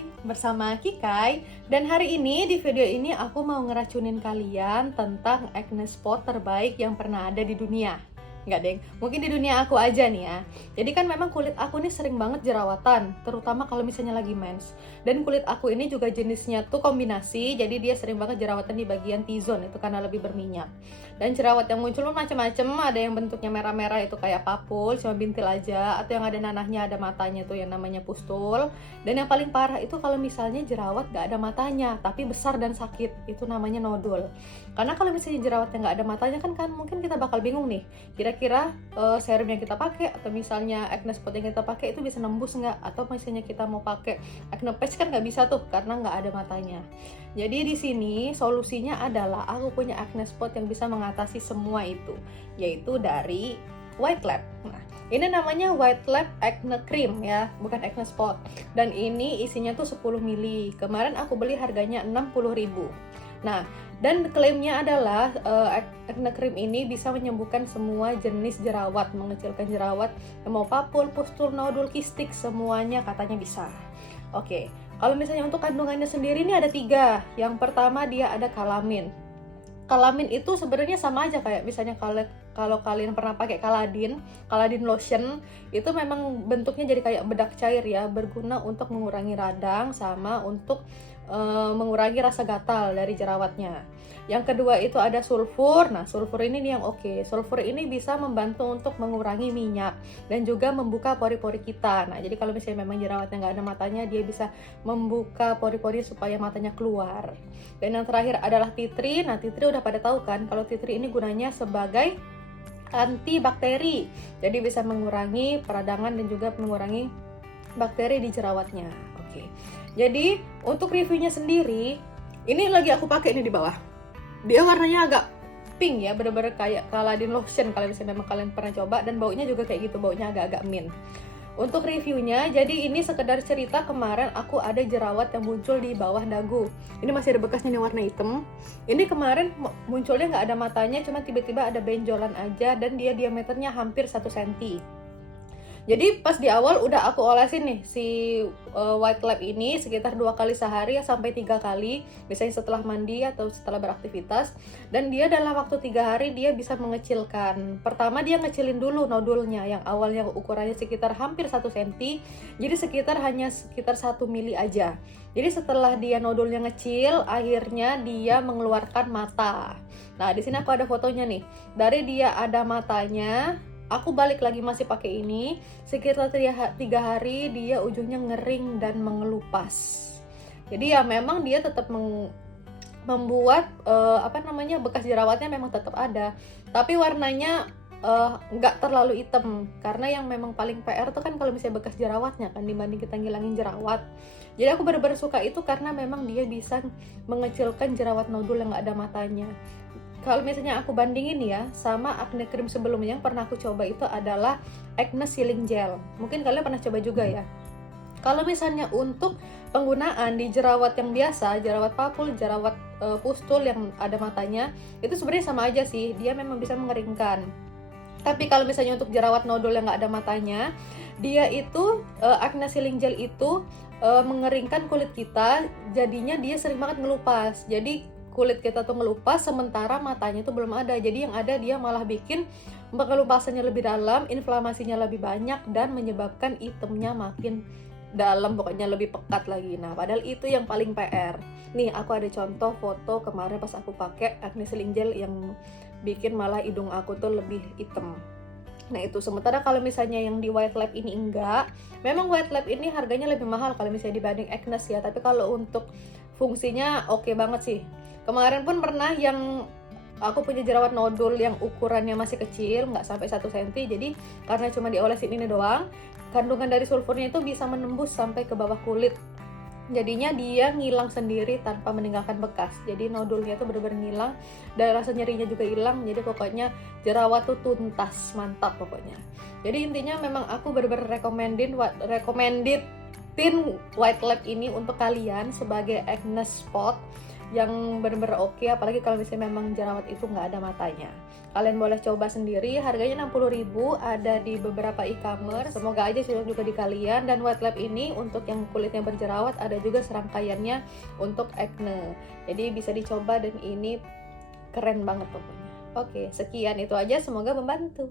Hai, bersama Kikai. Dan hari ini di video ini aku mau ngeracunin kalian tentang acne spot terbaik yang pernah ada di dunia. Nggak deng, mungkin di dunia aku aja nih ya. Jadi kan memang kulit aku nih sering banget jerawatan, terutama kalau misalnya lagi mens. Dan kulit aku ini juga jenisnya tuh kombinasi, jadi dia sering banget jerawatan di bagian T-zone, itu karena lebih berminyak. Dan jerawat yang muncul macam-macam, ada yang bentuknya merah-merah itu kayak papul, cuma bintil aja, atau yang ada nanahnya, ada matanya tuh yang namanya pustul. Dan yang paling parah itu kalau misalnya jerawat gak ada matanya, tapi besar dan sakit, itu namanya nodul. Karena kalau misalnya jerawat yang gak ada matanya kan mungkin kita bakal bingung nih, kira-kira serum yang kita pakai atau misalnya acne spot yang kita pakai itu bisa nembus nggak, atau misalnya kita mau pakai acne patch kan nggak bisa tuh karena nggak ada matanya. Jadi di sini solusinya adalah aku punya acne spot yang bisa mengatasi semua itu, yaitu dari White Lab. Nah, ini namanya White Lab Acne Cream ya, bukan acne spot. Dan ini isinya tuh 10 ml. Kemarin aku beli harganya 60.000. Nah, dan klaimnya adalah acne cream ini bisa menyembuhkan semua jenis jerawat, mengecilkan jerawat, yang mau papul, pustul, nodul, kistik, semuanya katanya bisa. Oke, kalau misalnya untuk kandungannya sendiri ini ada 3. Yang pertama dia ada kalamin. Kalamin itu sebenarnya sama aja kayak misalnya kalau kalian pernah pakai Kaladin lotion, itu memang bentuknya jadi kayak bedak cair ya, berguna untuk mengurangi radang sama untuk mengurangi rasa gatal dari jerawatnya. Yang kedua itu ada sulfur. Nah, sulfur ini nih yang oke. Sulfur ini bisa membantu untuk mengurangi minyak dan juga membuka pori-pori kita. Nah, jadi kalau misalnya memang jerawatnya nggak ada matanya, dia bisa membuka pori-pori supaya matanya keluar. Dan yang terakhir adalah tea tree. Nah, tea tree udah pada tahu kan kalau tea tree ini gunanya sebagai antibakteri. Jadi bisa mengurangi peradangan dan juga mengurangi bakteri di jerawatnya. Oke. Jadi untuk reviewnya sendiri, ini lagi aku pakai ini di bawah. Dia warnanya agak pink ya, bener-bener kayak Kaladin lotion kalau misalnya memang kalian pernah coba, dan baunya juga kayak gitu, baunya agak-agak mint. Untuk reviewnya, jadi ini sekedar cerita, kemarin aku ada jerawat yang muncul di bawah dagu. Ini masih ada bekasnya nih, warna hitam. Ini kemarin munculnya nggak ada matanya, cuma tiba-tiba ada benjolan aja, dan dia diameternya hampir 1 cm. Jadi pas di awal udah aku olesin nih si White Lab ini sekitar 2 kali sehari ya, sampai 3 kali, misalnya setelah mandi atau setelah beraktivitas. Dan dia dalam waktu 3 hari dia bisa mengecilkan. Pertama dia ngecilin dulu nodulnya yang awalnya ukurannya sekitar hampir 1 cm, jadi hanya sekitar 1 mili aja. Jadi setelah dia nodulnya ngecil, akhirnya dia mengeluarkan mata. Nah, di sini aku ada fotonya nih. Dari dia ada matanya, aku balik lagi masih pakai ini, sekitar 3 hari dia ujungnya ngering dan mengelupas. Jadi ya memang dia tetap membuat bekas jerawatnya memang tetap ada, tapi warnanya nggak terlalu hitam, karena yang memang paling PR tuh kan kalau misalnya bekas jerawatnya kan, dibanding kita ngilangin jerawat. Jadi aku benar-benar suka itu karena memang dia bisa mengecilkan jerawat nodul yang nggak ada matanya. Kalau misalnya aku bandingin ya sama acne cream sebelumnya yang pernah aku coba, itu adalah acne sealing gel. Mungkin kalian pernah coba juga ya. Kalau misalnya untuk penggunaan di jerawat yang biasa, jerawat papul, jerawat pustul yang ada matanya, itu sebenarnya sama aja sih, dia memang bisa mengeringkan. Tapi kalau misalnya untuk jerawat nodul yang nggak ada matanya, dia itu acne sealing gel itu mengeringkan kulit kita, jadinya dia sering banget ngelupas. Jadi kulit kita tuh ngelupas sementara matanya tuh belum ada. Jadi yang ada dia malah bikin pengelupasannya lebih dalam, inflamasinya lebih banyak, dan menyebabkan itemnya makin dalam, pokoknya lebih pekat lagi. Nah, padahal itu yang paling PR. Nih, aku ada contoh foto kemarin pas aku pakai acne sealing gel yang bikin malah hidung aku tuh lebih hitam. Nah itu, sementara kalau misalnya yang di White Lab ini enggak. Memang White Lab ini harganya lebih mahal kalau misalnya dibanding Acne ya, tapi kalau untuk fungsinya oke banget sih. Kemarin pun pernah yang aku punya jerawat nodul yang ukurannya masih kecil, nggak sampai 1 cm, jadi karena cuma diolesin ini doang, kandungan dari sulfurnya itu bisa menembus sampai ke bawah kulit. Jadinya dia ngilang sendiri tanpa meninggalkan bekas. Jadi nodulnya itu benar-benar ngilang, dan rasa nyerinya juga hilang. Jadi pokoknya jerawat tuh tuntas, mantap pokoknya. Jadi intinya memang aku benar-benar recommended White Lab ini untuk kalian sebagai acne spot yang bener-bener oke, apalagi kalau misalnya memang jerawat itu nggak ada matanya. Kalian boleh coba sendiri, harganya 60.000, ada di beberapa e-commerce. Semoga aja cocok juga di kalian. Dan White Lab ini untuk yang kulitnya berjerawat, ada juga serangkaiannya untuk acne. Jadi bisa dicoba dan ini keren banget pokoknya. Oke, sekian itu aja, semoga membantu.